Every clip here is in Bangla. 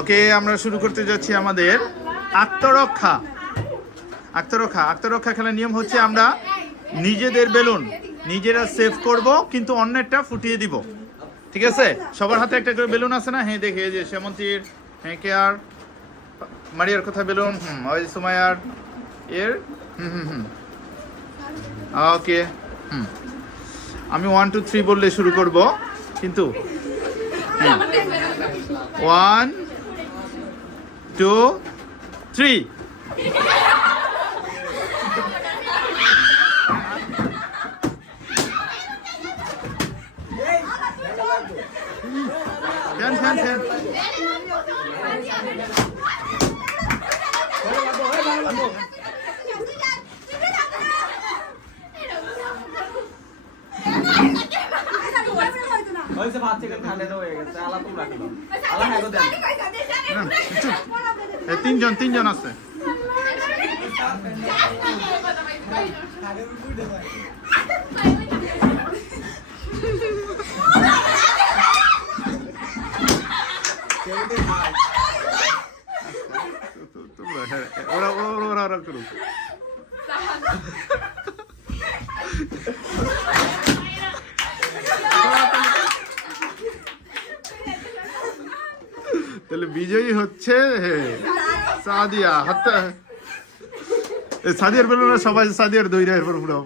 ওকে আমরা শুরু করতে যাচ্ছি আমাদের আত্মরক্ষা। আত্মরক্ষা আত্মরক্ষা খেলার নিয়ম হচ্ছে আমরা নিজেদের বেলুন নিজেরা সেভ করব, কিন্তু অন্যেরটা ফুটিয়ে দিব। ঠিক আছে? সবার হাতে একটা করে বেলুন আছে না? হ্যাঁ দেখে যে সেমন্তীর হ্যাঁ কে আর? মারিয়ার কথা বেলুন? হুম, ওই সুমায়ার এর? হুম হুম হুম। ওকে হুম। আমি ওয়ান টু থ্রি বললে শুরু করব, কিন্তু one two three. Fan fan fan হয়েছে ভাত থেকে ঠান্ডা হয়ে গেছে আলা তোমরা আলা হ্যাঁ দেন। তিনজন তিনজন আছে। হ্যাঁ, ওরা ওরা ওরা ওরা করুক তাহলে বিজয়ী হচ্ছে হে, সাদিয়া হাত্তা এ, সাদিয়ার বেলুন সবাই সাদিয়ার দইরা এরপর পুরো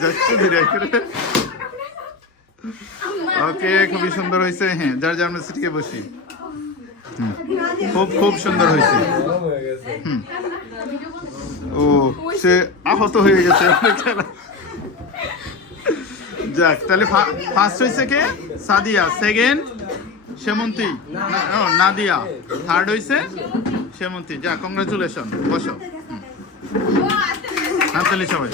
যাচ্ছে করে। ওকে খুবই সুন্দর হয়েছে হ্যাঁ যার যার সিটিকে বসি। খুব খুব সুন্দর হয়েছে। ও সে আহত হয়ে গেছে। যাক তাহলে ফার্স্ট হয়েছে কে? সাদিয়া। সেকেন্ড সেমন্তী। নাদিয়া। থার্ড হয়েছে? সেমন্তী যা কংগ্রাচুলেশন বসো। হাততালি সবাই।